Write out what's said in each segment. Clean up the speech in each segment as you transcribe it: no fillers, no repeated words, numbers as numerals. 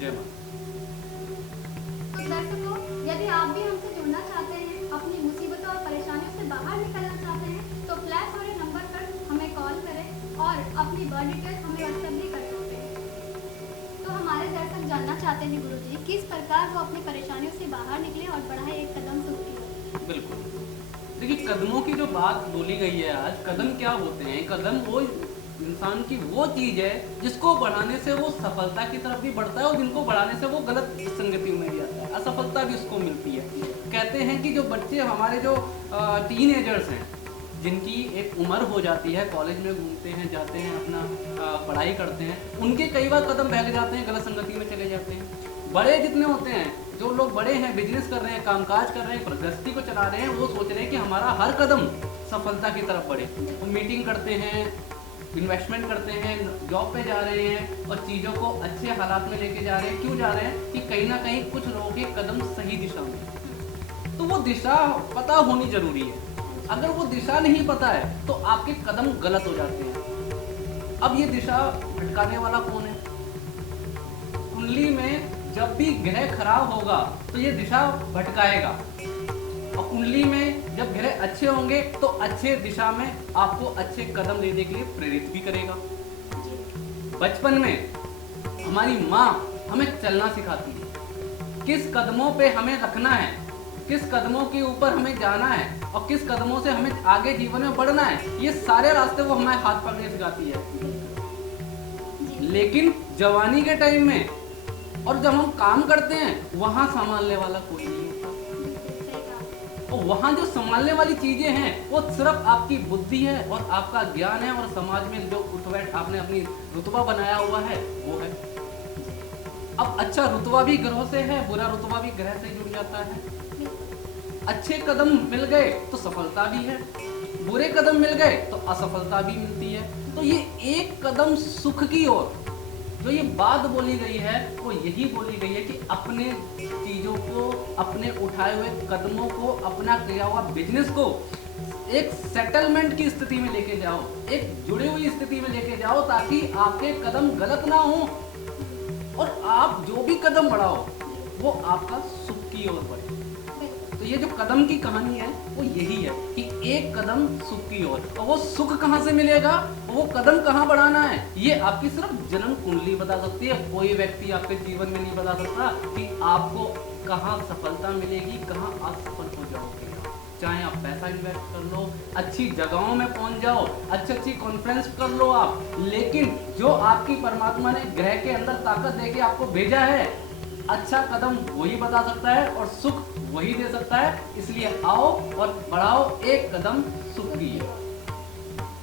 जय माता। तो दर्शकों, यदि आप भी हमसे जुड़ना चाहते हैं, अपनी मुसीबतों और परेशानियों से बाहर निकलना चाहते हैं, तो फ्लैश हो रहे नंबर पर हमें कॉल करें और अपनी बर्थ डिटेल्स हमें व्हाट्सएप भी कर सकते हैं। तो हमारे दर्शक जानना चाहते हैं गुरुजी, किस प्रकार वो अपनी परेशानियों से बाहर निकले और बढ़ाए एक कदम सुख की ओर। बिल्कुल, देखिए कदमों की जो बात बोली गई है आज, कदम क्या होते हैं? कदम वो इंसान की वो चीज है जिसको बढ़ाने से वो सफलता की तरफ भी बढ़ता है और जिनको बढ़ाने से वो गलत संगतियों में भी आता है, असफलता भी उसको मिलती है। कहते हैं कि जो बच्चे हमारे जो टीनेजर्स हैं, जिनकी एक उम्र हो जाती है, कॉलेज में घूमते हैं, जाते हैं, अपना पढ़ाई करते हैं, उनके कई बार कदम बहक जाते हैं, गलत संगति में चले जाते हैं। बड़े जितने होते हैं, जो लोग बड़े हैं, बिजनेस कर रहे हैं, कामकाज कर रहे हैं, गृहस्थी को चला रहे हैं, वो सोच रहे हैं कि हमारा हर कदम सफलता की तरफ बढ़े। वो मीटिंग करते हैं, इन्वेस्टमेंट करते हैं, जॉब पे जा रहे हैं और चीज़ों को अच्छे हालात में लेके जा रहे हैं। क्यों जा रहे हैं? कि कहीं ना कहीं कुछ लोगों के कदम सही दिशा में, तो वो दिशा पता होनी जरूरी है। अगर वो दिशा नहीं पता है तो आपके कदम गलत हो जाते हैं। अब ये दिशा भटकाने वाला कौन है? कुंडली में जब भी ग्रह खराब होगा तो ये दिशा भटकाएगा, और कुंडली में जब ग्रह अच्छे होंगे तो अच्छे दिशा में आपको अच्छे कदम लेने के लिए प्रेरित भी करेगा। बचपन में हमारी माँ हमें चलना सिखाती है, किस कदमों पे हमें रखना है, किस कदमों के ऊपर हमें जाना है और किस कदमों से हमें आगे जीवन में बढ़ना है, ये सारे रास्ते वो हमें हाथ पकड़े सिखाती है। लेकिन जवानी के टाइम में और जब हम काम करते हैं वहां संभालने वाला कोई नहीं होता, और वहां जो संभालने वाली चीजें हैं वो सिर्फ आपकी बुद्धि है और आपका ज्ञान है, और समाज में जो उठबैठ आपने अपनी रुतबा बनाया हुआ है वो है। अब अच्छा रुतबा भी ग्रहों से है, बुरा रुतबा भी ग्रह से जुड़ जाता है। अच्छे कदम मिल गए तो सफलता भी है, बुरे कदम मिल गए तो असफलता भी मिलती है। तो ये एक कदम सुख की ओर जो ये बात बोली गई है वो यही बोली गई है कि अपने चीजों को, अपने उठाए हुए कदमों को, अपना किया हुआ बिजनेस को एक सेटलमेंट की स्थिति में लेके जाओ, एक जुड़ी हुई स्थिति में लेके जाओ, ताकि आपके कदम गलत ना हो और आप जो भी कदम बढ़ाओ वो आपका सुख की ओर बढ़े। तो ये जो कदम की कहानी है वो यही है कि एक कदम सुख की ओर, और वो सुख कहाँ से मिलेगा, वो कदम कहाँ बढ़ाना है, ये आपकी सिर्फ जन्म कुंडली बता सकती है। कोई व्यक्ति आपके जीवन में नहीं बता सकता कि आपको कहाँ सफलता मिलेगी, कहाँ आप सफल हो जाओगे। चाहे आप पैसा इन्वेस्ट कर लो, अच्छी जगहों में पहुंच जाओ, अच्छी कॉन्फ्रेंस कर लो आप, लेकिन जो आपकी परमात्मा ने ग्रह के अंदर ताकत देके आपको भेजा है, अच्छा कदम वही बता सकता है और सुख वही दे सकता है। इसलिए आओ और बढ़ाओ एक कदम सुख की ओर।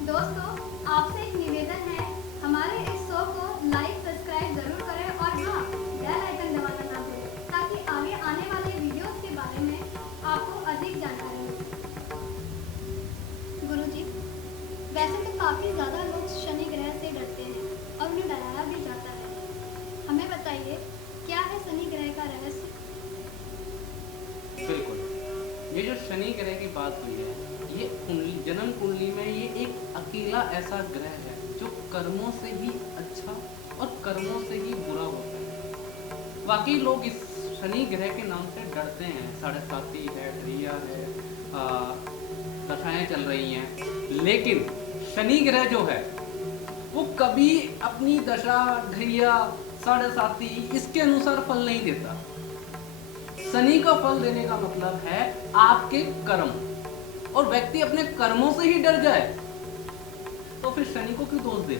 दोस्तों, आपसे एक निवेदन है, हमारे इस शो को लाइक सब्सक्राइब जरूर करें और हाँ, बेल आइकन दबाना ना भूलें, ताकि आगे आने वाले वीडियोस के बारे में आपको अधिक जानकारी मिले। गुरुजी, वैसे तो काफी ज्यादा लोग शनि ग्रह से डरते हैं और उन्हें डराया भी जाता है। हमें बताइए, क्या है शनि ग्रह का रहस्य? बिल्कुल, ये जो शनि ग्रह की बात हुई है, ये जन्म कुंडली में ये एक अकेला ऐसा ग्रह है जो कर्मों से ही अच्छा और कर्मों से ही बुरा होता है। बाकी लोग इस शनि ग्रह के नाम से डरते हैं, 7.5 है, ढैया है, दशाएं चल रही हैं, लेकिन शनि ग्रह जो है वो कभी अपनी दशा, ढैया, 7.5 इसके अनुसार फल नहीं देता। शनि का फल देने का मतलब है आपके कर्म, और व्यक्ति अपने कर्मों से ही डर जाए तो फिर शनि को क्यों दोष दे?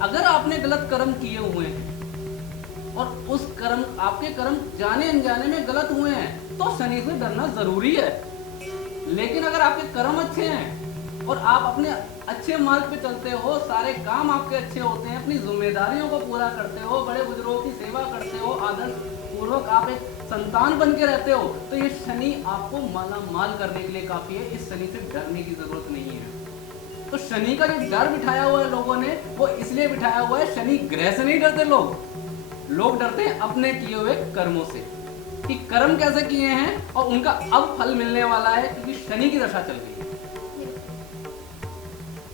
अगर आपने गलत कर्म किए हुए हैं और उस कर्म, आपके कर्म जाने अनजाने में गलत हुए हैं, तो शनि से डरना जरूरी है। लेकिन अगर आपके कर्म अच्छे हैं और आप अपने अच्छे मार्ग पे चलते हो, सारे काम आपके अच्छे होते हैं, अपनी जिम्मेदारियों को पूरा करते हो, बड़े बुजुर्गों की सेवा करते हो, आदर्श पूर्वक आप एक संतान बन के रहते हो, तो ये शनि आपको माला माल करने के लिए काफी है। इस शनि से डरने की जरूरत नहीं है। तो शनि का जो डर बिठाया हुआ है लोगों ने, वो इसलिए बिठाया हुआ है, शनि ग्रह से नहीं डरते लोग डरते हैं अपने किए हुए कर्मों से, कि कर्म कैसे किए हैं और उनका अब फल मिलने वाला है, क्योंकि शनि की दशा चल रही है।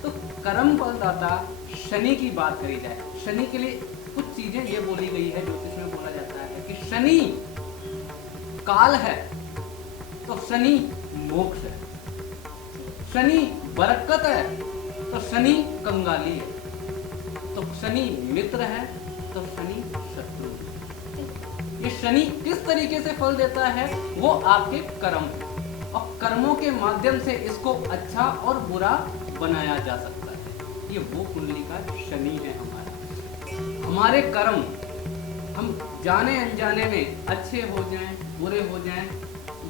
तो कर्म फलदाता शनि की बात करी जाए, शनि के लिए कुछ चीजें ये बोली गई है, ज्योतिष में बोला जाता है कि शनि काल है तो शनि मोक्ष है, शनि बरकत है तो शनि कंगाली है, तो शनि मित्र है तो शनि शत्रु है। ये शनि किस तरीके से फल देता है, वो आपके कर्म है, और कर्मों के माध्यम से इसको अच्छा और बुरा बनाया जा सकता है। ये वो कुंडली का शनि है हमारे कर्म हम जाने अनजाने में अच्छे हो जाएं, बुरे हो जाएं,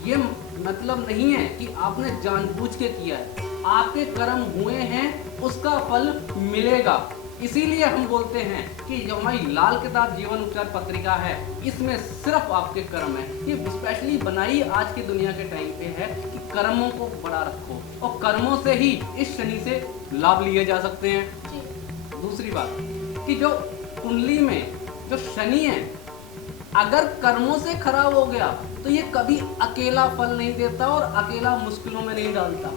ये मतलब नहीं है कि आपने जानबूझ के किया है। आपके कर्म हुए हैं, उसका फल मिलेगा। इसीलिए हम बोलते हैं कि जो हमारी लाल किताब जीवन उपचार पत्रिका है, इसमें सिर्फ आपके कर्म है। ये स्पेशली बनाई आज की दुनिया के टाइम पे है कि कर्मों को बड़ा रखो, और कर्मों से ही इस शनि से लाभ लिए जा सकते हैं। दूसरी बात कि जो कुंडली में जो शनि है, अगर कर्मों से खराब हो गया तो ये कभी अकेला फल नहीं देता और अकेला मुश्किलों में नहीं डालता।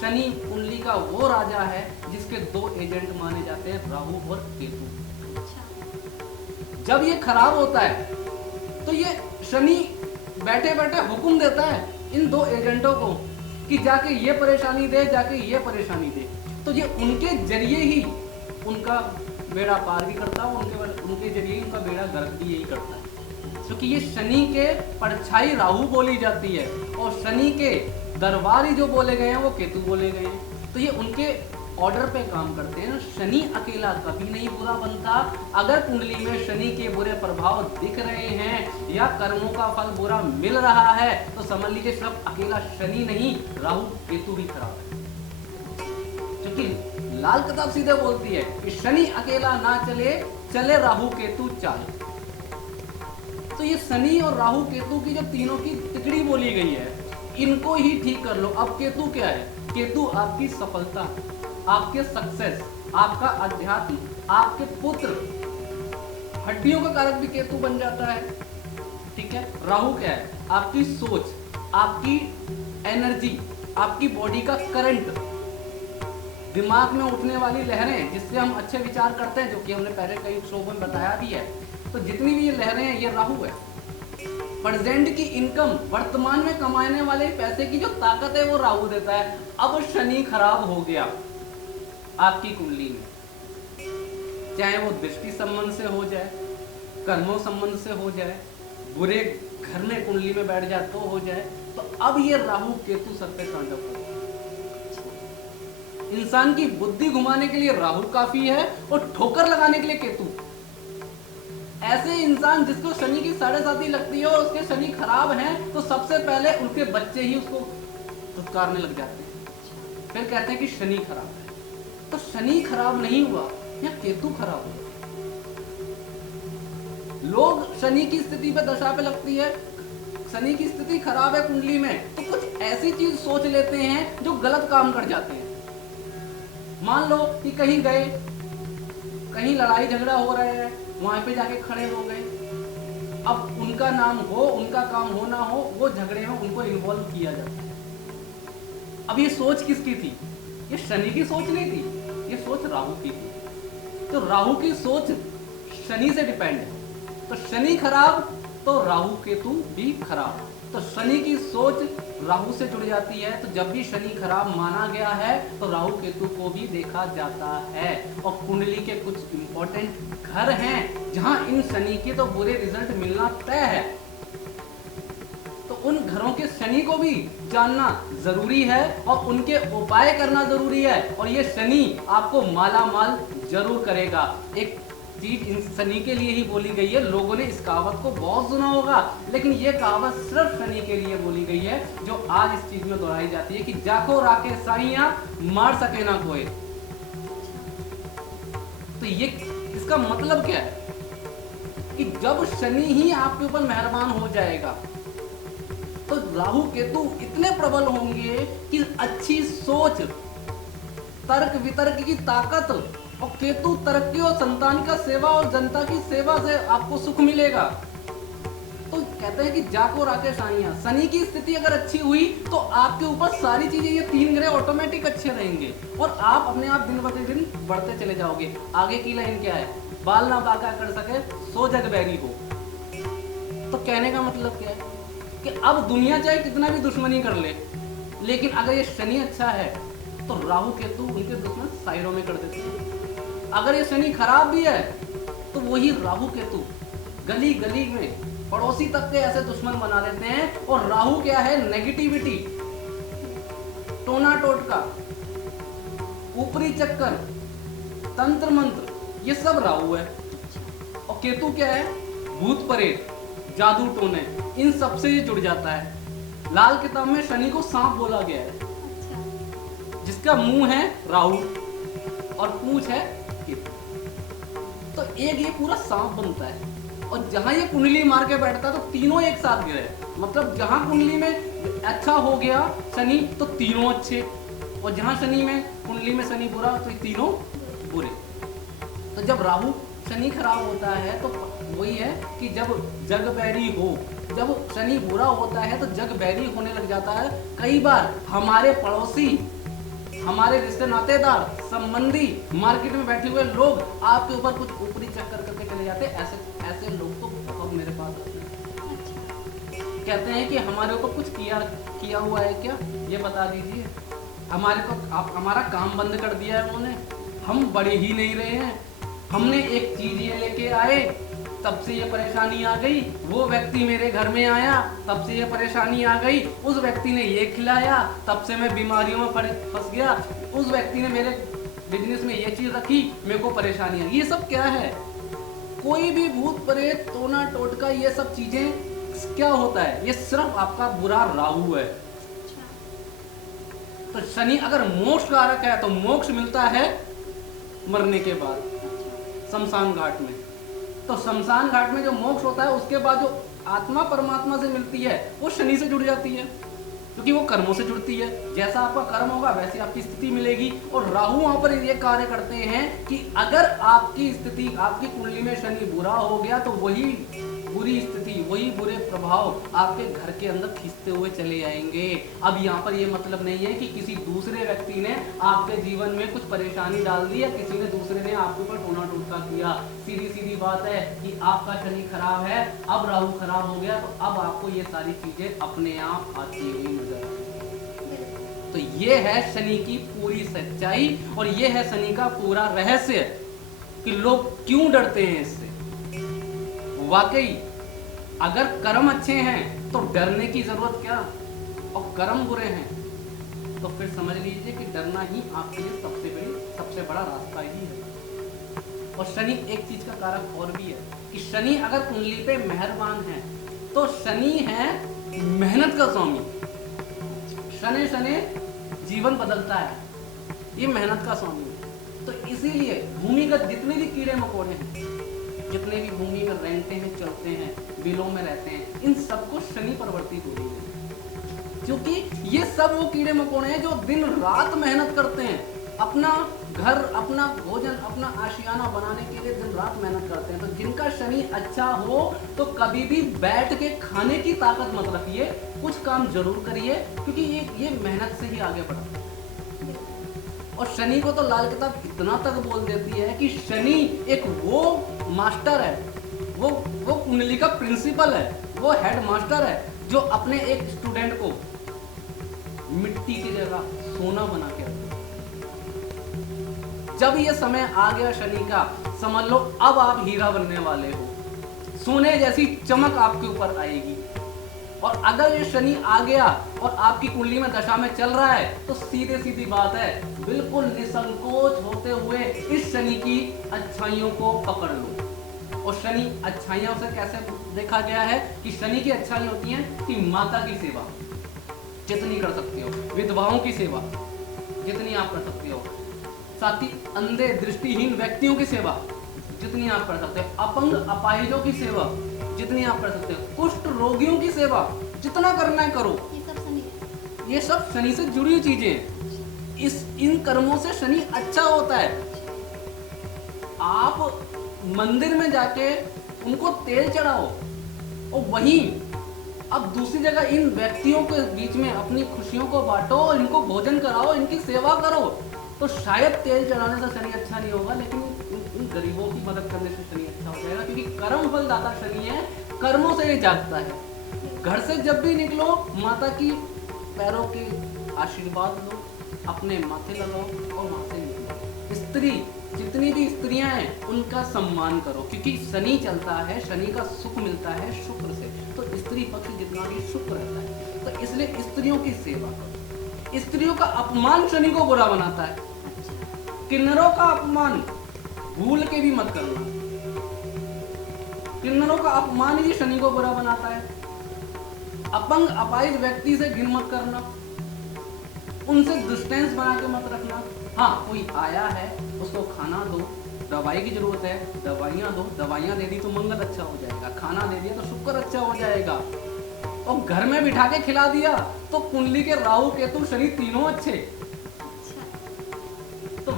शनि कुंडली का वो राजा है जिसके दो एजेंट माने जाते हैं, राहु और केतु। जब ये खराब होता है तो ये शनि बैठे बैठे हुक्म देता है इन दो एजेंटों को कि जाके ये परेशानी दे, जाके ये परेशानी दे, तो ये उनके जरिए ही उनका बेड़ा पार भी करता है, उनके जरिए ही उनका बेड़ा गर्क भी यही करता है। क्योंकि ये शनि के परछाई राहु बोली जाती है और शनि के दरबारी जो बोले गए हैं वो केतु बोले गए हैं, तो ये उनके ऑर्डर पे काम करते हैं। शनि अकेला कभी नहीं बुरा बनता। अगर कुंडली में शनि के बुरे प्रभाव दिख रहे हैं या कर्मों का फल बुरा मिल रहा है तो समझ लीजिए सिर्फ अकेला शनि नहीं, राहु केतु भी खराब है। क्योंकि लाल किताब सीधे बोलती है कि शनि अकेला ना चले, चले राहु केतु चाल। तो ये शनि और राहु केतु की जो तीनों की तिकड़ी बोली गई है, इनको ही ठीक कर लो। अब केतु क्या है? केतु आपकी सफलता, आपके सक्सेस, आपका अध्यात्म, आपके पुत्र, हड्डियों का कारक भी केतु बन जाता है। ठीक है। राहु क्या है? आपकी सोच, आपकी एनर्जी, आपकी बॉडी का करंट, दिमाग में उठने वाली लहरें जिससे हम अच्छे विचार करते हैं, जो कि हमने पहले कई शो में बताया भी है। तो जितनी भी ये लहरें हैं ये राहु है। प्रेजेंट की इनकम, वर्तमान में कमाने वाले पैसे की जो ताकत है वो राहु देता है। अब शनि खराब हो गया आपकी कुंडली में, चाहे वो दृष्टि संबंध से हो जाए, कर्मों संबंध से हो जाए, बुरे घर में कुंडली में बैठ जाए तो हो जाए, तो अब ये राहु केतु सर पे तांडव होगा। इंसान की बुद्धि घुमाने के लिए राहु काफी है और ठोकर लगाने के लिए केतु। ऐसे इंसान जिसको शनि की 7.5 लगती है और उसके शनि खराब हैं, तो सबसे पहले उनके बच्चे ही उसको धुतकारने लग जाते हैं, फिर कहते हैं कि शनि खराब है। तो शनि खराब नहीं हुआ, या केतु खराब हुआ। लोग शनि की स्थिति पे, दशा पे लगती है, शनि की स्थिति खराब है कुंडली में, तो कुछ ऐसी चीज सोच लेते हैं जो गलत काम कर जाते हैं। मान लो कि कहीं गए, कहीं लड़ाई झगड़ा हो रहा है, वहां पे जाके खड़े हो गए। अब उनका नाम हो, उनका काम हो ना हो, वो झगड़े में उनको इन्वॉल्व किया जाता है। अब ये सोच किसकी थी? ये शनि की सोच नहीं थी, ये सोच राहु की थी। तो राहु की सोच शनि से डिपेंड है, तो शनि खराब तो राहु केतु भी खराब। तो शनि की सोच राहु से जुड़ जाती है, तो जब भी शनि खराब माना गया है तो राहु केतु को भी देखा जाता है। और कुंडली के कुछ इंपॉर्टेंट घर हैं जहां इन शनि के तो बुरे रिजल्ट मिलना तय है, तो उन घरों के शनि को भी जानना जरूरी है और उनके उपाय करना जरूरी है। और ये शनि आपको माला माल जरूर करेगा। एक चीज इन शनि के लिए ही बोली गई है। लोगों ने इस कहावत को बहुत सुना होगा, लेकिन ये कहावत सिर्फ शनि के लिए बोली गई है, जो आज इस चीज में दोहराई जाती है कि जाको राके साइया मार सके ना कोई। तो ये इसका मतलब क्या है कि जब शनि ही आपके ऊपर मेहरबान हो जाएगा तो राहु केतु इतने प्रबल होंगे कि अच्छी सोच, तर्क वितर्क की ताकत, और केतु तरक्की और संतान का सेवा और जनता की सेवा से आपको सुख मिलेगा। तो कहते हैं कि जाको राके साइया, शनि की स्थिति अगर अच्छी हुई तो आपके ऊपर सारी चीजें, ये 3 ग्रह ऑटोमेटिक अच्छे रहेंगे और आप अपने आप दिन ब दिन बढ़ते चले जाओगे। आगे की लाइन क्या है? बाल ना बांका कर सके सो जग बैरी हो। तो कहने का मतलब क्या है कि अब दुनिया चाहे कितना भी दुश्मनी कर ले, लेकिन अगर ये शनि अच्छा है तो राहु केतु उनके दुश्मन साइडों में कर देते हैं। अगर ये शनि खराब भी है तो वही राहु केतु गली गली में पड़ोसी तक के ऐसे दुश्मन बना देते हैं। और राहु क्या है? नेगेटिविटी, टोना टोटका, ऊपरी चक्कर, तंत्र मंत्र, ये सब राहु है। और केतु क्या है? भूत प्रेत, जादू टोने, इन सब से ये जुड़ जाता है। लाल किताब में शनि को सांप बोला गया है, जिसका मुंह है राहु और पूंछ है केतु। तो एक ये पूरा सांप बनता है। और जहां ये कुंडली मार के बैठता है तो तीनों एक साथ गिरे, मतलब जहां कुंडली में अच्छा हो गया शनि तो तीनों अच्छे, और जहां शनि में कुंडली में शनि बुरा तो ये तीनों बुरे। तो जब राहु शनि खराब होता है तो वही है कि जब जग बैरी हो, जब शनि बुरा होता है तो जग बैरी होने लग जाता है। कई बार हमारे पड़ोसी, हमारे रिश्ते नातेदार, संबंधी, मार्केट में बैठे हुए लोग आपके ऊपर कुछ ऊपरी चक्कर करके चले जाते हैं। ऐसे लोग तो बहुत मेरे पास आते हैं, कहते हैं कि हमारे ऊपर कुछ किया हुआ है क्या, ये बता दीजिए। हमारे को हमारा काम बंद कर दिया है उन्होंने, हम बढ़ ही नहीं रहे हैं। हमने एक चीज ये लेके आए तब से ये परेशानी आ गई, वो व्यक्ति मेरे घर में आया तब से ये परेशानी आ गई, उस व्यक्ति ने ये खिलाया तब से मैं बीमारियों में फंस गया, उस व्यक्ति ने मेरे बिजनेस में ये चीज रखी, मेरे को परेशानी आई। ये सब क्या है? कोई भी भूत प्रेत, टोना टोटका, ये सब चीजें क्या होता है? ये सिर्फ आपका बुरा राहु है। तो शनि अगर मोक्ष कारक है तो मोक्ष मिलता है मरने के बाद शमशान घाट में। तो शमशान घाट में जो मोक्ष होता है उसके बाद जो आत्मा परमात्मा से मिलती है वो शनि से जुड़ जाती है, क्योंकि वो कर्मों से जुड़ती है। जैसा आपका कर्म होगा वैसी आपकी स्थिति मिलेगी। और राहु वहां पर ये कार्य करते हैं कि अगर आपकी स्थिति, आपकी कुंडली में शनि बुरा हो गया तो वही बुरी स्थिति, वही बुरे प्रभाव आपके घर के अंदर खींचते हुए चले आएंगे। अब यहाँ पर ये मतलब नहीं है कि किसी दूसरे व्यक्ति ने आपके जीवन में कुछ परेशानी डाल दी या किसी ने दूसरे ने आपके ऊपर टोना टोटका किया। सीधी सीधी बात है कि आपका शनि खराब है, अब राहु खराब हो गया तो अब आपको ये सारी चीजें अपने आप आती हुई नजर आएंगी। तो ये है शनि की पूरी सच्चाई और ये है शनि का पूरा रहस्य कि लोग क्यों डरते हैं इससे। वाकई अगर कर्म अच्छे हैं तो डरने की जरूरत क्या, और कर्म बुरे हैं तो फिर समझ लीजिए कि डरना ही आपके लिए सबसे बड़ा रास्ता ही है। और शनि एक चीज का कारक और भी है कि शनि अगर कुंडली पे मेहरबान है तो शनि है मेहनत का स्वामी। शनि शनि जीवन बदलता है, ये मेहनत का स्वामी है। तो इसीलिए भूमिगत जितने भी कीड़े मकोड़े हैं, जितने भी भूमि में रहते हैं, चलते हैं, बिलों में रहते हैं, इन सबको शनि प्रवर्ती बोली है। क्योंकि ये सब वो कीड़े मकोड़े हैं जो दिन रात मेहनत करते हैं, अपना घर, अपना भोजन, अपना आशियाना बनाने के लिए दिन रात मेहनत करते हैं। तो जिनका शनि अच्छा हो तो कभी भी बैठ के खाने की ताकत मत रखिए, कुछ काम जरूर करिए, क्योंकि ये मेहनत से ही आगे बढ़ता है। और शनि को तो लाल किताब इतना तक बोल देती है कि शनि एक वो मास्टर है, वो कुंडली का प्रिंसिपल है, वो हेड मास्टर है जो अपने एक स्टूडेंट को मिट्टी की जगह सोना बना के रखता है। जब ये समय आ गया शनि का, समझ लो अब आप हीरा बनने वाले हो, सोने जैसी चमक आपके ऊपर आएगी। और अगर ये शनि आ गया और आपकी कुंडली में दशा में चल रहा है तो सीधी बात है, बिल्कुल निसंकोच होते हुए इस शनि की अच्छाइयों को पकड़ लो। और शनि अच्छाइयों से कैसे देखा गया है कि शनि की अच्छाई होती है कि माता की सेवा जितनी कर सकते हो, विधवाओं की सेवा जितनी आप कर सकते हो, साथ ही अंधे दृष्टिहीन व्यक्तियों की सेवा जितनी आप कर सकते हो, अपंग अपाहिजों की सेवा जितनी आप कर सकते हो, कुष्ठ रोगियों की सेवा जितना करना है करो। ये सब शनि से जुड़ी हुई चीजें हैं। इन कर्मों से शनि अच्छा होता है। आप मंदिर में जाके उनको तेल चढ़ाओ और वहीं अब दूसरी जगह इन व्यक्तियों के बीच में अपनी खुशियों को बांटो, इनको भोजन कराओ, इनकी सेवा करो। तो शायद तेल चढ़ाने से शनि अच्छा नहीं होगा, लेकिन इन गरीबों की मदद करने से शनि अच्छा हो जाएगा, क्योंकि कर्म फल दाता शनि है, कर्मों से ये जागता है। घर से जब भी निकलो माता की पैरों के आशीर्वाद लो, अपने माथे लगाओ और वहां से निकलो। स्त्री, जितनी भी स्त्रियां हैं उनका सम्मान करो, क्योंकि शनि चलता है, शनि का सुख मिलता है शुक्र से, तो स्त्री पक्ष जितना भी शुक्र रहता है, तो इसलिए स्त्रियों की सेवा करो। स्त्रियों का अपमान शनि को बुरा बनाता है, किन्नरों का अपमान भूल के भी मत करना, किन्नरों का अपमान ही शनि को बुरा बनाता है। अपंग अपाहिज व्यक्ति से घिन मत करना, उनसे डिस्टेंस बना के मत रखना। हाँ, कोई आया है उसको खाना दो, दवाई की जरूरत है दवाइयाँ दो, दवाइयाँ दे दी तो मंगल अच्छा हो जाएगा, खाना दे दिया तो शुक्र अच्छा हो जाएगा, और घर में बिठा के खिला दिया तो कुंडली के राहु केतु शनि तीनों अच्छे। तो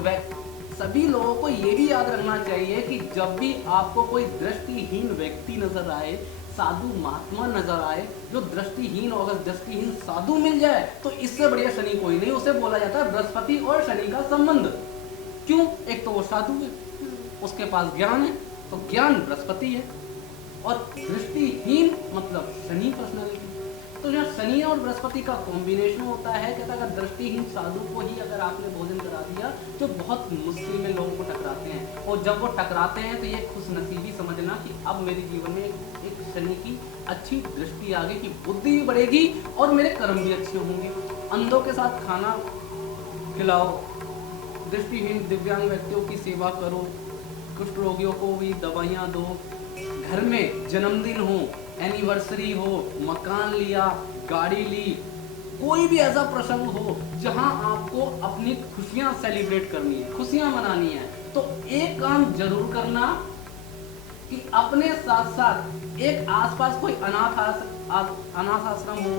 सभी लोगों को ये भी याद रखना चाहिए कि जब भी आपको कोई दृष्टिहीन व्यक्ति नजर आए, साधु महात्मा नजर आए, जो दृष्टिहीन और दृष्टिहीन साधु मिल जाए तो इससे बढ़िया शनि कोई नहीं। उसे बोला जाता है बृहस्पति और शनि का संबंध। क्यों? एक तो वो साधु है, उसके पास ज्ञान है, तो ज्ञान बृहस्पति है, और दृष्टिहीन मतलब शनि पर्सनैलिटी। तो जहाँ शनि और बृहस्पति का कॉम्बिनेशन होता है, कहता है अगर दृष्टिहीन साधु को ही अगर आपने भोजन करा दिया तो बहुत मुश्किल में लोगों को टकराते हैं, और जब वो टकराते हैं तो ये खुशनसीबी समझना कि अब मेरे जीवन में एक शनि की अच्छी दृष्टि आ गई, कि बुद्धि भी बढ़ेगी और मेरे कर्म भी अच्छे होंगे। अंधों के साथ खाना खिलाओ, दृष्टिहीन दिव्यांग व्यक्तियों की सेवा करो, कुष्ठ रोगियों को भी दवाइयाँ दो, घर में जन्मदिन हो, एनिवर्सरी हो, मकान लिया, गाड़ी ली, कोई भी ऐसा प्रसंग हो जहां आपको अपनी खुशियां सेलिब्रेट करनी है, खुशियां मनानी है, तो एक काम जरूर करना कि अपने साथ साथ एक आसपास कोई अनाथ आश्रम हो,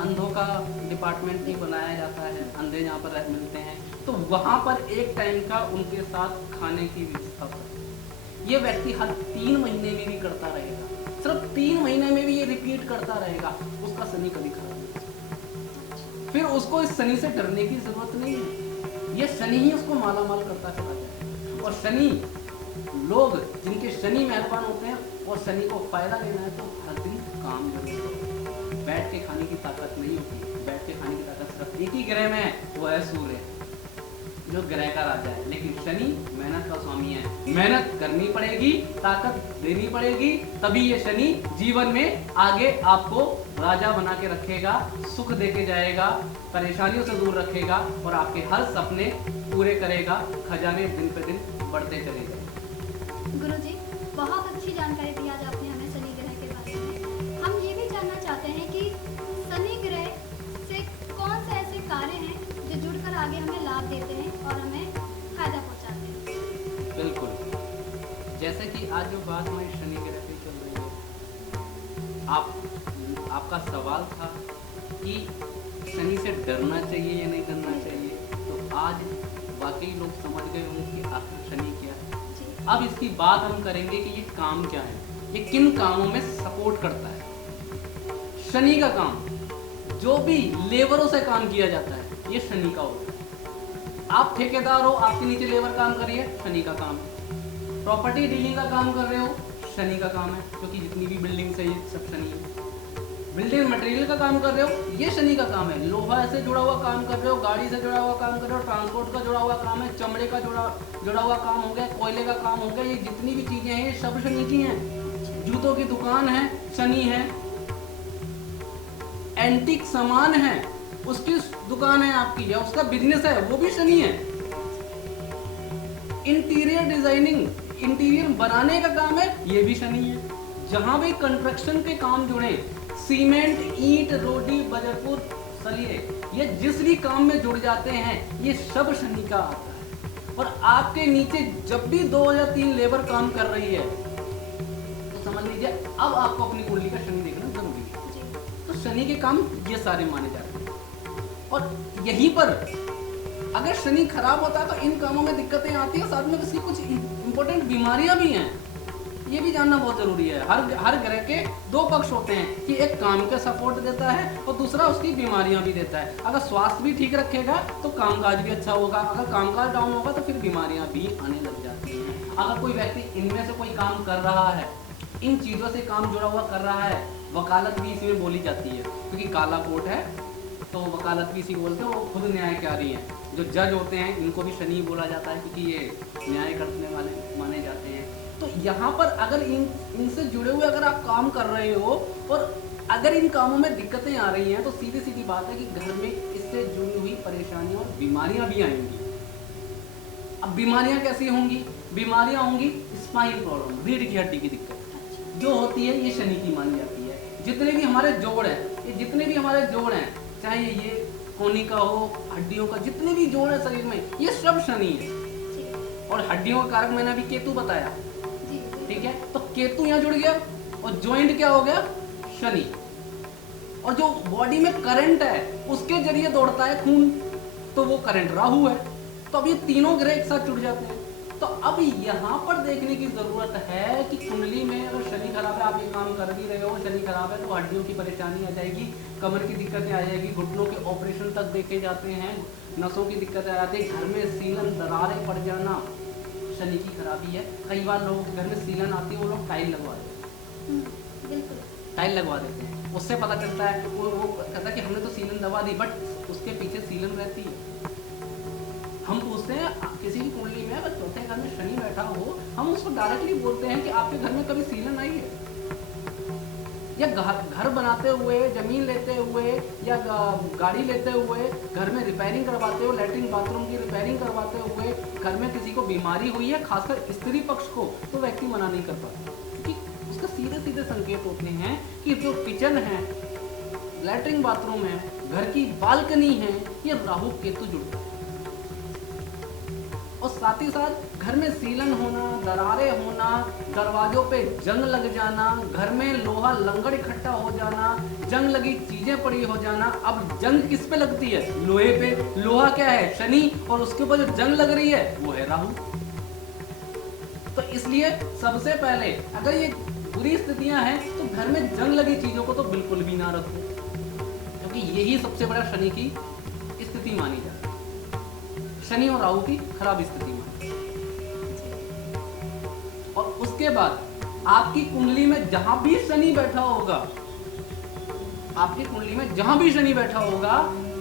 अंधों का डिपार्टमेंट भी बनाया जाता है, अंधे जहाँ पर मिलते हैं, तो वहां पर एक टाइम का उनके साथ खाने की व्यवस्था करें। ये व्यक्ति हर 3 महीने में भी करता रहेगा, सिर्फ 3 महीने में भी ये रिपीट करता रहेगा, उसका शनि कभी खराब नहीं होगा। फिर उसको इस शनि से डरने की जरूरत नहीं है, ये शनि ही उसको माला माल करता चला जाएगा। और शनि, लोग जिनके शनि मेहरबान होते हैं और शनि को फायदा लेना है तो हर दिन काम जरूर करो। बैठ के खाने की ताकत नहीं होती, बैठ के खाने की ताकत सिर्फ एक ही ग्रह में है, वो है सूर्य, जो ग्रह का राजा है। लेकिन शनि मेहनत का स्वामी है, मेहनत करनी पड़ेगी, ताकत देनी पड़ेगी, तभी ये शनि जीवन में आगे आपको राजा बना के रखेगा, सुख देके जाएगा, परेशानियों से दूर रखेगा और आपके हर सपने पूरे करेगा, खजाने दिन पे दिन बढ़ते चले जाएंगे। गुरुजी, बहुत अच्छी जानकारी दी आज आपने हमें शनि ग्रह के बारे में। हम ये भी जानना चाहते हैं कि शनि ग्रह से कौन से ऐसे कार्य हैं जो जुड़कर आगे हमें लाभ देते हैं और हमें फायदा पहुंचाते हैं। बिल्कुल, जैसे कि आज जो बात हमारी शनि ग्रह पे चल रही है, आपका सवाल था कि शनि से डरना चाहिए या नहीं डरना चाहिए, तो आज वाकई लोग समझ गए होंगे कि आखिर शनि क्या है। अब इसकी बात हम करेंगे कि ये काम क्या है, ये किन कामों में सपोर्ट करता है। शनि का काम, जो भी लेबरों से काम किया जाता है ये शनि का होता है। आप ठेकेदार हो, आपके नीचे लेबर काम करिए, शनि का काम है। प्रॉपर्टी डीलिंग का काम कर रहे हो, शनि का काम है, क्योंकि जितनी भी बिल्डिंग्स है ये सब शनि है। बिल्डिंग मटेरियल का काम कर रहे हो, ये शनि का काम है। लोहा से जुड़ा हुआ काम कर रहे हो, गाड़ी से जुड़ा हुआ काम कर रहे हो, ट्रांसपोर्ट का जुड़ा हुआ काम है, चमड़े का जुड़ा हुआ काम हो गया, कोयले का काम हो गया, ये जितनी भी चीजें हैं ये सब शनि की हैं। जूतों की दुकान है, शनि है। एंटीक सामान है, उसकी दुकान है आपकी, या उसका बिजनेस है, वो भी शनि है। इंटीरियर डिजाइनिंग, इंटीरियर बनाने का काम है, ये भी शनि है। जहां भी कंस्ट्रक्शन के काम जुड़े, सीमेंट, ईंट, रोडी, बजरपुर, सलिए, ये जिस भी काम में जुड़ जाते हैं ये सब शनि का आता है। और आपके नीचे जब भी 2 या 3 लेबर काम कर रही है तो समझ लीजिए अब आपको अपनी कुंडली का शनि देखना जरूरी है। तो शनि के काम ये सारे माने जाते हैं। और यहीं पर अगर शनि खराब होता है तो इन कामों में दिक्कतें आती है, साथ में इसकी कुछ इंपॉर्टेंट बीमारियां भी हैं। ये भी जानना बहुत जरूरी है। हर ग्रह के दो पक्ष होते हैं कि एक काम का सपोर्ट देता है और दूसरा उसकी बीमारियां भी देता है। अगर स्वास्थ्य भी ठीक रखेगा तो कामकाज भी अच्छा होगा, अगर कामकाज डाउन होगा तो फिर बीमारियां भी आने लग जाती हैं। अगर कोई व्यक्ति इनमें से कोई काम कर रहा है, इन चीज़ों से काम जुड़ा हुआ कर रहा है, वकालत भी इसी में बोली जाती है, क्योंकि काला कोट है तो वकालत भी इसी को बोलते हैं। वो खुद न्यायकारी हैं, जो जज होते हैं इनको भी शनि बोला जाता है, क्योंकि ये न्याय करने वाले माने जाते हैं। तो यहाँ पर अगर इनसे जुड़े हुए अगर आप काम कर रहे हो और अगर इन कामों में दिक्कतें आ रही हैं, तो सीधी सीधी बात है कि घर में इससे जुड़ी हुई परेशानियां और बीमारियां भी आएंगी। अब बीमारियां कैसी होंगी? बीमारियां होंगी स्पाइन प्रॉब्लम, रीढ़ की हड्डी की दिक्कत जो होती है, ये शनि की मानी जाती है। जितने भी हमारे जोड़ हैं, ये जितने भी हमारे जोड़ हैं, चाहे ये कोहनी का हो, हड्डियों का, जितने भी जोड़ है शरीर में, ये सब शनि है। और हड्डियों का कारक मैंने अभी केतु बताया, ठीक है। तो केतु यहाँ जुड़ गया और ज्वाइंट क्या हो गया? शनि। और जो बॉडी में करंट है उसके जरिए दौड़ता है खून, तो वो करंट राहु है। तो अब ये तीनों ग्रह एक साथ जुड़ जाते हैं। तो अब यहाँ पर देखने की जरूरत है कि कुंडली में अगर शनि खराब है, आप ये काम कर भी रहे हो, शनि खराब है तो हड्डियों की परेशानी आ जाएगी, कमर की दिक्कतें आ जाएगी, घुटनों के ऑपरेशन तक देखे जाते हैं, नसों की दिक्कतें आ जाती है, घर में सीलन दरारें पड़ जाना शनि की खराबी है। कई बार लोगों के घर में सीलन आती है, वो लोग टाइल लगवा देते हैं, टाइल लगवा देते हैं, उससे पता चलता है। वो कहता है कि हमने तो सीलन दबा दी, बट उसके पीछे सीलन रहती है। हम पूछते हैं किसी की कुंडली में अगर चौथे घर में शनि बैठा हो, हम उसको डायरेक्टली बोलते हैं कि आपके घर में कभी सीलन आई है? या घर बनाते हुए, जमीन लेते हुए या गाड़ी लेते हुए, घर में रिपेयरिंग करवाते हो, लैट्रिन बाथरूम की रिपेयरिंग करवाते हुए घर में किसी को बीमारी हुई है, खासकर स्त्री पक्ष को, तो व्यक्ति मना नहीं कर पाता, क्योंकि उसका सीधे सीधे संकेत होते हैं कि जो किचन है, लैट्रिन बाथरूम है, घर की बालकनी है, ये राहु केतु जुड़ता है। और साथ ही साथ घर में सीलन होना, दरारें होना, दरवाजों पे जंग लग जाना, घर में लोहा लंगड़ इकट्ठा हो जाना, जंग लगी चीजें पड़ी हो जाना। अब जंग किस पे लगती है? लोहे पे। लोहा क्या है? शनि। और उसके ऊपर जो जंग लग रही है वो है राहु। तो इसलिए सबसे पहले अगर ये बुरी स्थितियां हैं तो घर में जंग लगी चीजों को तो बिल्कुल भी ना रखो, क्योंकि यही सबसे बड़ा शनि की स्थिति मानी जाती है, शनि और राहु की खराब स्थिति में। और उसके बाद आपकी कुंडली में जहां भी शनि बैठा होगा, आपकी कुंडली में जहां भी शनि बैठा होगा,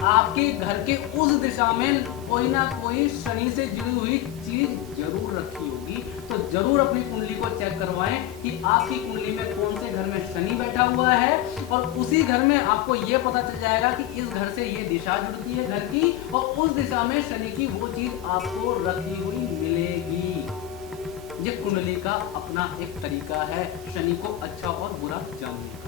आपके घर के उस दिशा में कोई ना कोई शनि से जुड़ी हुई चीज जरूर रखी होगी। तो जरूर अपनी कुंडली को चेक करवाएं कि आपकी कुंडली में कौन से घर में शनि बैठा हुआ है, और उसी घर में आपको ये पता चल जाएगा कि इस घर से ये दिशा जुड़ती है घर की, और उस दिशा में शनि की वो चीज आपको रखी हुई मिलेगी। ये कुंडली का अपना एक तरीका है शनि को अच्छा और बुरा जानने का।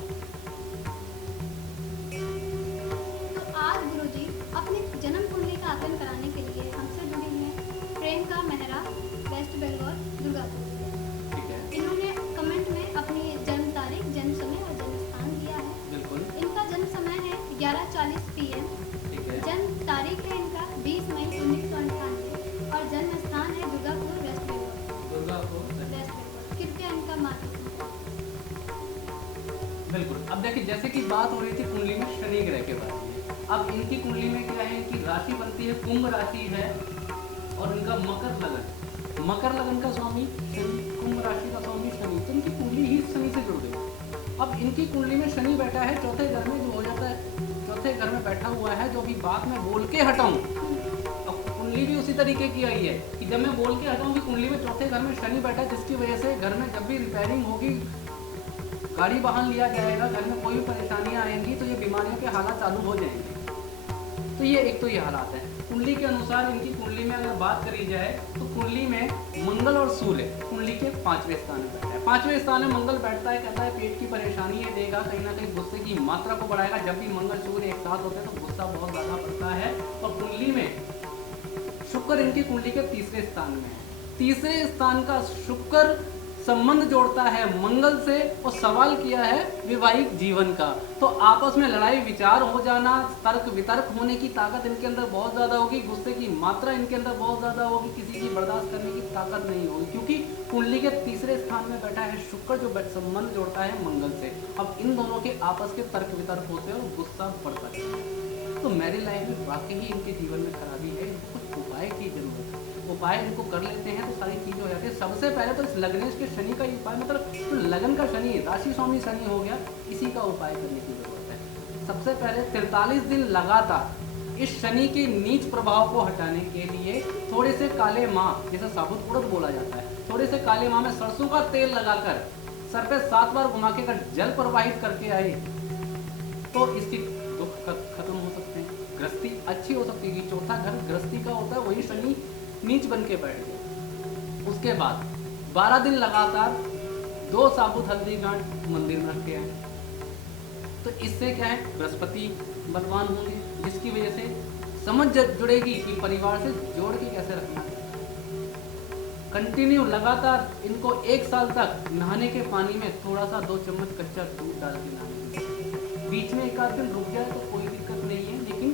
आज गुरुजी अपनी जन्म कुंडली का आकलन कराने के लिए हमसे जुड़ी हैं प्रियंका मेहरा, वेस्ट बंगाल, दुर्गापुर से। ठीक है। इन्होंने कमेंट में अपनी जन्म तारीख, जन्म समय और जन्म स्थान दिया है। बिल्कुल। इनका जन्म समय है 11:40 PM। ठीक है। जन्म तारीख है इनका 20 मई 1998 और जन्म स्थान है दुर्गापुर, वेस्ट बंगाल। दुर्गापुर, वेस्ट बंगाल। कृपया इनका माता। बिल्कुल। अब देखिए, जैसे कि बात हो रही थी कुंडली में शनि ग्रह के बारे में, अब इनकी कुंडली में क्या है कि राशि बनती है, कुंभ राशि है, और इनका मकर लगन, मकर लगन का स्वामी शनि, कुंभ राशि का स्वामी शनि, तो इनकी कुंडली ही शनि से जुड़ गई। अब इनकी कुंडली में शनि बैठा है चौथे घर में, जो हो जाता है चौथे घर में बैठा हुआ है, जो भी बात मैं बोल के हटाऊं, अब कुंडली भी उसी तरीके की आई है कि जब मैं बोल के हटाऊं कि कुंडली में चौथे घर में शनि बैठा है, जिसकी वजह से घर में जब भी रिपेयरिंग होगी, गाड़ी वाहन लिया जाएगा, घर में कोई भी परेशानियां आएंगी, तो ये बीमारियों के हालात चालू हो जाएंगे। तो ये एक तो ये हालात है। कुंडली के अनुसार इनकी कुंडली में अगर बात करी जाए तो कुंडली में मंगल और सूर्य कुंडली के 5वें स्थान में बैठा है। 5वें स्थान में मंगल बैठता है, कहता है पेट की परेशानी है, देगा कहीं ना कहीं गुस्से की मात्रा को बढ़ाएगा। जब भी मंगल सूर्य एक साथ होते हैं तो गुस्सा बहुत ज्यादा पड़ता है। और कुंडली में शुक्र इनकी कुंडली के 3रे स्थान में है। 3रे स्थान का शुक्र संबंध जोड़ता है मंगल से और सवाल किया है वैवाहिक जीवन का। तो आपस में लड़ाई विचार हो जाना, तर्क वितर्क होने की ताकत इनके अंदर बहुत ज़्यादा होगी, गुस्से की मात्रा इनके अंदर बहुत ज़्यादा होगी, किसी की बर्दाश्त करने की ताकत नहीं होगी, क्योंकि कुंडली के तीसरे स्थान में बैठा है शुक्र जो संबंध जोड़ता है मंगल से। अब इन दोनों के आपस के तर्क वितर्क होते हैं और गुस्सा बढ़ता है। तो मैरिज लाइफ में वाकई ही इनके जीवन में खराबी है, इनको कुछ उपाय की जरूरत है। उपाय इनको कर लेते हैं तो सारी चीज़ें हो जाती है। सबसे पहले तो इस लग्नेश के शनि का ही उपाय, मतलब तो लगन का शनि, राशि स्वामी शनि हो गया, इसी का उपाय करने की जरूरत है। सबसे पहले 43 दिन लगातार इस शनि के नीच प्रभाव को हटाने के लिए थोड़े से काले माह, जैसे साबुत उड़द बोला जाता है, थोड़े से काले माह में सरसों का तेल लगाकर सर पे 7 बार घुमा के अगर जल प्रवाहित करके आए तो इसकी दुख खत्म हो सकते हैं, गृहस्थी अच्छी हो सकती है। चौथा घर गृहस्थी का होता है, वही शनि नीच बन के बैठ गया। उसके बाद 12 दिन लगातार 2 साबुत हल्दी गांठ मंदिर में रख के आए, तो इससे क्या है, बृहस्पति बलवान होंगे, जिसकी वजह से समझ जुड़ेगी कि परिवार से जोड़ के कैसे रखना है। कंटिन्यू लगातार इनको 1 साल तक नहाने के पानी में थोड़ा सा 2 चम्मच कच्चा दूध डाल के नहाने, बीच में 1 आध दिन रुक जाए तो कोई दिक्कत नहीं है, लेकिन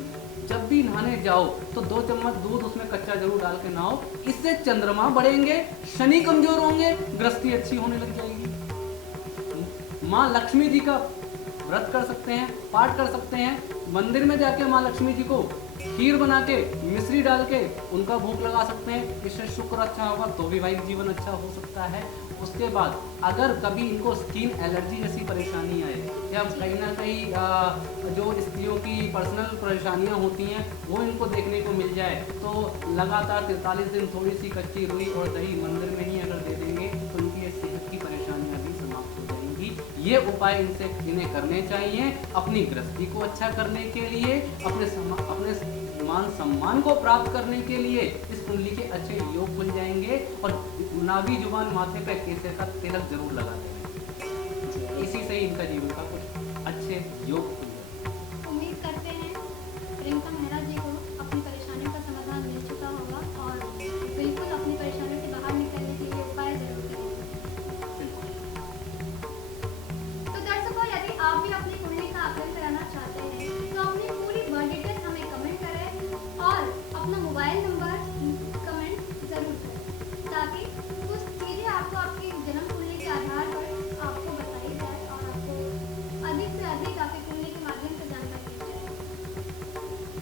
जब भी नहाने जाओ तो 2 चम्मच दूध उसमें कच्चा जरूर डाल के नहाओ। इससे चंद्रमा बढ़ेंगे, शनि कमजोर होंगे, गृहस्थी अच्छी होने लग जाएगी। माँ लक्ष्मी जी का व्रत कर सकते हैं, पाठ कर सकते हैं, मंदिर में जाके माँ लक्ष्मी जी को खीर बना के मिश्री डाल के उनका भोग लगा सकते हैं। इससे शुक्र अच्छा होगा तो वैवाहिक जीवन अच्छा हो सकता है। उसके बाद अगर कभी इनको स्किन एलर्जी जैसी परेशानी आए या कहीं ना कहीं जो स्त्रियों की पर्सनल परेशानियां होती हैं वो इनको देखने को मिल जाए, तो लगातार 43 दिन थोड़ी सी कच्ची रुई और दही मंदिर में ही अगर दे देंगे तो उनकी ये सेहत की परेशानियां भी समाप्त हो जाएंगी। ये उपाय इन्हें करने चाहिए अपनी गृहस्थी को अच्छा करने के लिए, अपने मान सम्मान को प्राप्त करने के लिए। इस कुंडली के अच्छे योग खुल जाएंगे और नाभि जुबान माथे पे केसर का तिलक जरूर लगा देंगे, इसी से इनका जीवन का कुछ अच्छे योग खुल जाएंगे। उम्मीद करते हैं प्रियंका मेहरा जी को अपनी परेशानियों का समाधान मिल चुका होगा और बिल्कुल अपनी परेशानियों से बाहर निकलने के लिए उपाय जरूर करेंगे। तो दर्शकों, यदि आप भी अपनी कुंडली का आकलन कराना चाहते हैं तो अपनी पूरी बर्थ डिटेल्स हमें कमेंट करें और अपना मोबाइल नंबर कमेंट जरूर करें, ताकि कुछ चीज़ें आपको आपकी जन्म कुंडली के आधार पर आपको बताई जाए और आपको अधिक से अधिक आपकी कुंडली के माध्यम से जानकारी दी जाए।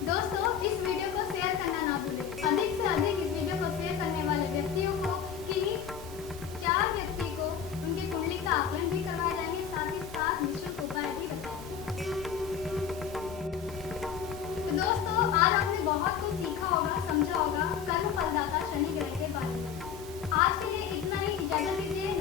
दोस्तों, इस वीडियो को शेयर करना ना भूलें। अधिक से अधिक इस वीडियो को शेयर करने वाले व्यक्तियों को किन्हीं 4 व्यक्ति को उनकी कुंडली का आकलन भी करवाए जाएंगे, साथ ही साथ निःशुल्क उपाय भी बताए जाएंगे। तो दोस्तों, आज आपने बहुत कुछ सीखा होगा, समझा होगा कर्म फलदाता शनि ग्रह के बारे में। आज के लिए इतना ही, इजाजत दीजिए।